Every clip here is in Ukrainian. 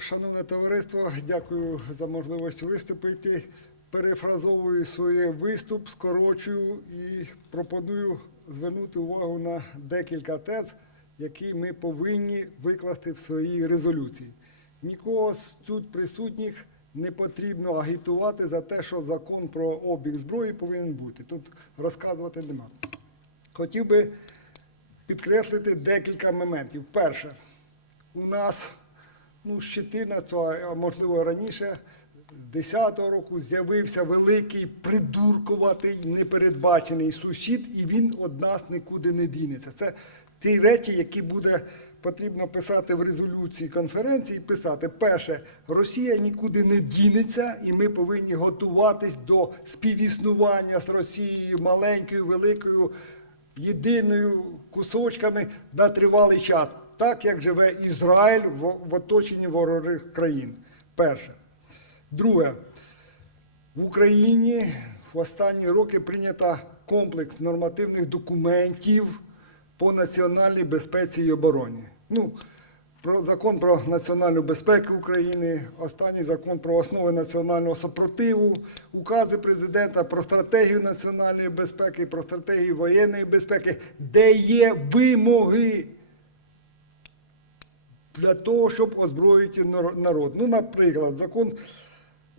Шановне товариство, дякую за можливість виступити. Перефразовую своє виступ, скорочую і пропоную звернути увагу на декілька тез, які ми повинні викласти в своїй резолюції. Нікого з тут присутніх не потрібно агітувати за те, що закон про обіг зброї повинен бути. Тут розказувати нема. Хотів би підкреслити декілька моментів. Перше, у нас ну, з 14-го, а можливо раніше, з 10-го року з'явився великий придуркуватий непередбачений сусід, і він від нас нікуди не дінеться. Це ті речі, які буде потрібно писати в резолюції конференції. Писати, перше, Росія нікуди не дінеться, і ми повинні готуватись до співіснування з Росією маленькою, великою єдиною кусочками на тривалий час, так як живе Ізраїль в, в оточенні ворожих країн. Перше. Друге, в Україні в останні роки прийнято комплекс нормативних документів по національній безпеці і обороні. Ну, про закон про національну безпеку України, останній закон про основи національного супротиву, укази президента про стратегію національної безпеки, про стратегію воєнної безпеки, де є вимоги для того, щоб озброїти народ. Ну, наприклад, закон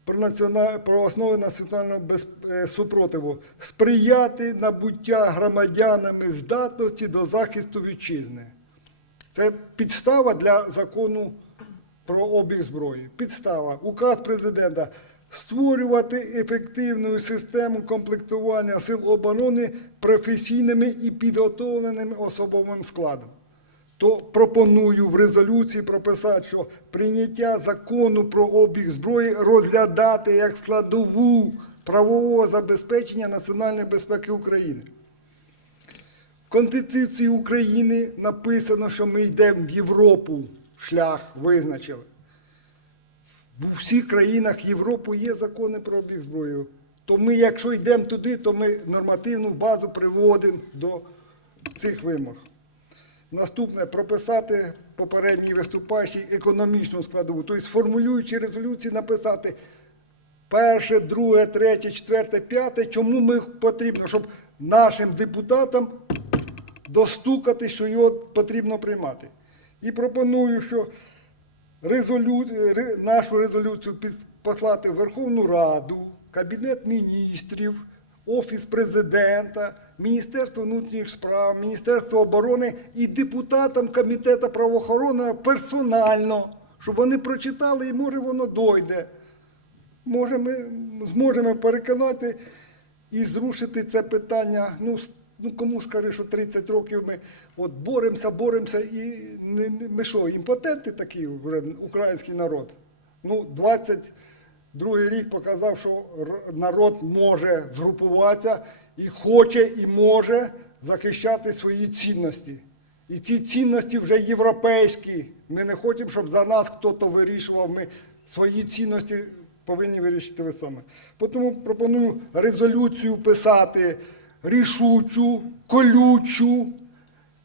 про, національ... про основи національного без... е, супротиву сприяти набуття громадянами здатності до захисту вітчизни. Це підстава для закону про обіг зброї. Підстава. Указ президента створювати ефективну систему комплектування сил оборони професійними і підготовленим особовим складом. То пропоную в резолюції прописати, що прийняття закону про обіг зброї розглядати як складову правового забезпечення національної безпеки України. В Конституції України написано, що ми йдемо в Європу, шлях визначили. В усіх країнах Європи є закони про обіг зброї. То ми, якщо йдемо туди, то ми нормативну базу приводимо до цих вимог. Наступне прописати попередній виступаючий економічну складову. Тобто, формулюючи резолюції, написати перше, друге, третє, четверте, п'яте, чому ми потрібно, щоб нашим депутатам достукати, що його потрібно приймати. І пропоную, що резолю... нашу резолюцію послати в Верховну Раду, Кабінет міністрів, Офіс президента, Міністерство внутрішніх справ, Міністерство оборони і депутатам Комітету правоохорони персонально, щоб вони прочитали і може воно дойде. Може, ми зможемо переконати і зрушити це питання. Ну, ну кому скажи, що 30 років ми от боремося, боремося, і ми що, імпотенти такі, український народ? Ну, 22 рік показав, що народ може згрупуватися і хоче, і може захищати свої цінності. І ці цінності вже європейські. Ми не хочемо, щоб за нас хтось вирішував. Ми свої цінності повинні вирішити ви саме. Тому пропоную резолюцію писати рішучу, колючу,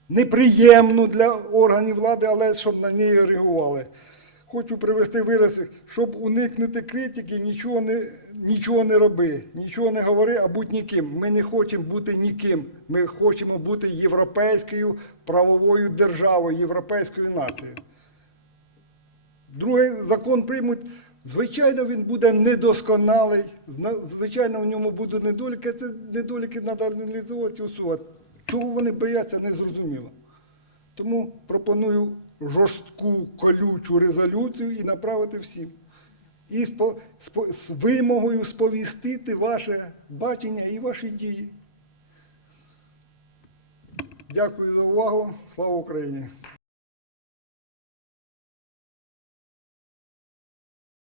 неприємну для органів влади, але щоб на неї реагували. Хочу привести вираз, щоб уникнути критики, нічого не, нічого не роби, нічого не говори, а будь ніким. Ми не хочемо бути ніким. Ми хочемо бути європейською правовою державою, європейською нацією. Другий закон приймуть. Звичайно, він буде недосконалий. Звичайно, в ньому будуть недоліки. Це недоліки треба аналізувати усувати. Чого вони бояться, не зрозуміло. Тому пропоную жорстку колючу резолюцію і направити всім. І спо- спо- з вимогою сповістити ваше бачення і ваші дії. Дякую за увагу. Слава Україні!